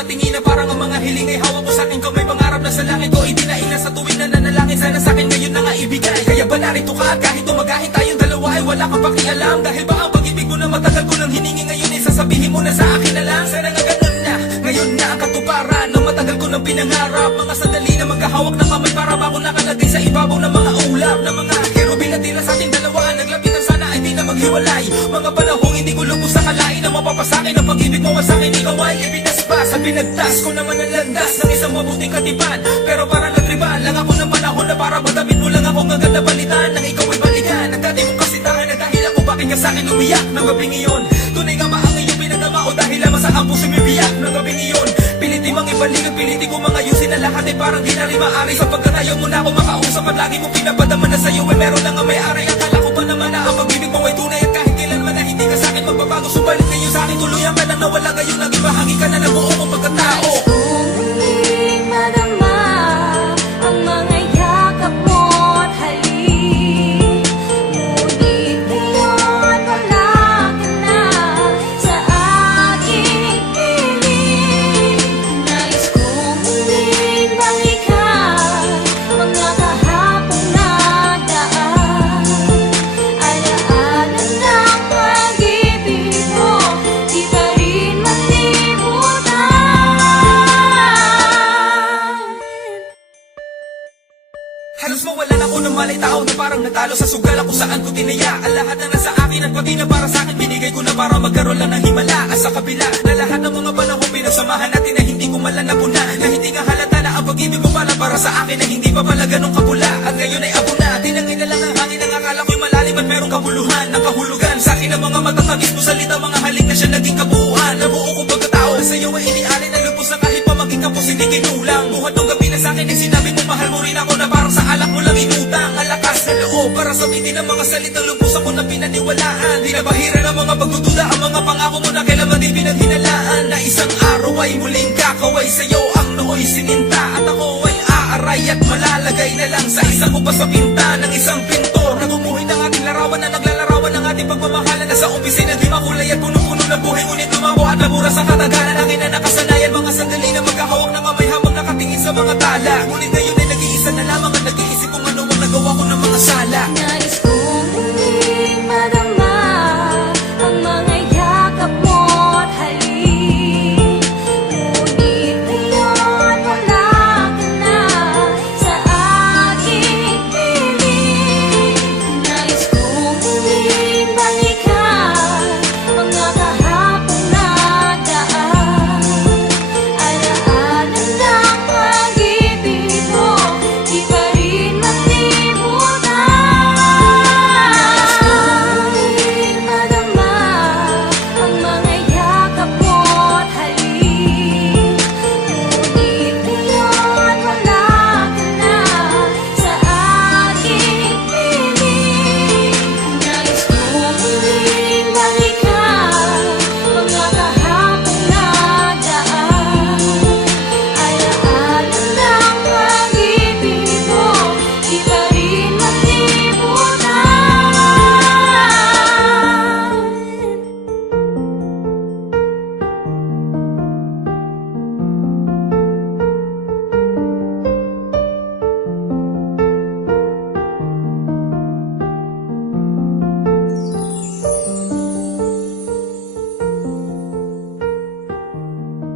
mga tingin na parang ang mga hiling ay hawak ko sa akin kamay. Pangarap na sa langit ko idinaila sa tuwing na nanalangin. Sana sa akin ngayon na nga ibigay. Kaya ba narito ka at kahit tumagahin tayong dalawa ay wala kang pakialam. Dahil ba ang pag-ibig mo na matagal ko nang hiningi ngayon ay sasabihin mo na sa akin na lang. Sana nga ganun na, ngayon na ang katuparan ng matagal ko nang pinangarap. Mga sandali na magkahawak ng kamay para ba ako nakalagay sa ibabaw ng mga ulap. Ng mga kerubin na tila sa ating dalawa naglapitan sana ay di na maghiwalay. Mga panahong hindi ko lubos sa kalain na mapapasakin ang pag-ibig mo sa akin ikaw ay ibitas pa. Sa pinagtas ko naman ang landas ng isang mabuting katipan. Pero parang natriban lang ako ng panahon na para madamit mo lang ako agad na balitan. Nang ikaw ay balikan ang dati mong kasitahan na dahil ako bakit ka sa akin umiyak ng gabing iyon. Tunay nga ba ang iyong pinagdama o dahil lamang sa ang puso umibiyak ng gabing iyon. Piliti mang ibalik at piliti ko mga ayusin na lahat ay parang di na rin maaari. Sapagkat ayaw mo na ako makausap at lagi mo pinapadama na sa'yo ay meron lang ang may-ari. Akala ko pa naman na ang pag-ibig mo ay tunay at kahit kailanman na hindi ka sa akin magbabago. Subalit ngayon sa akin tuluyan ka nang nawala ngayon naging bahagi ka na ng buo kong pagkatao. Halos mawalan ako ng malay tao na parang natalo sa sugal ako saan ko tinaya. Ang lahat na nasa akin at pati na para sa akin binigay ko na para magkaroon lang ng himala. At sa kabila na lahat ng mga panahon pinagsamahan natin na hindi ko malan napuna. Na hindi nga halata na ang pag-ibig ko pala para sa akin na hindi pa pala ganun kapula. At ngayon ay abo na, tinangin na lang ang hangin ang akala ko'y malalim at merong kabuluhan. Ang kahulugan sa akin ang mga matatamis mo salita, mga halik na siya naging kabuuan. Nabuo ko pagkatao na sa'yo ay inialin na lubos na kahit pa maging kapos hindi kinulang. Buhat ng gabi na sa akin ay sinabi mo mahal mo rin ako na parang sa alak mo lang inutang. Ang lakas na loob para sabihin ang mga salitang lubos ako na pinaniwalaan. Di na bahira ng mga pagdududa ang mga pangako mo na kailangan din pinaghinalaan. Na isang araw ay muling kakaway sa'yo ang nooy sininta. At ako ay aaray at malalagay na lang sa isang upas sa pinta ng isang pintor. Nagumuhin ng ating larawan na naglalarawan ng ating pagmamahalan. Na sa umpisa na di makulay at puno-puno ng buhay. Ngunit lumago at nabura sa katagalan. Ang ina nakasanayan mga sandali na magkahawak ng kamay habang nakatingin sa mga tala. Ngunit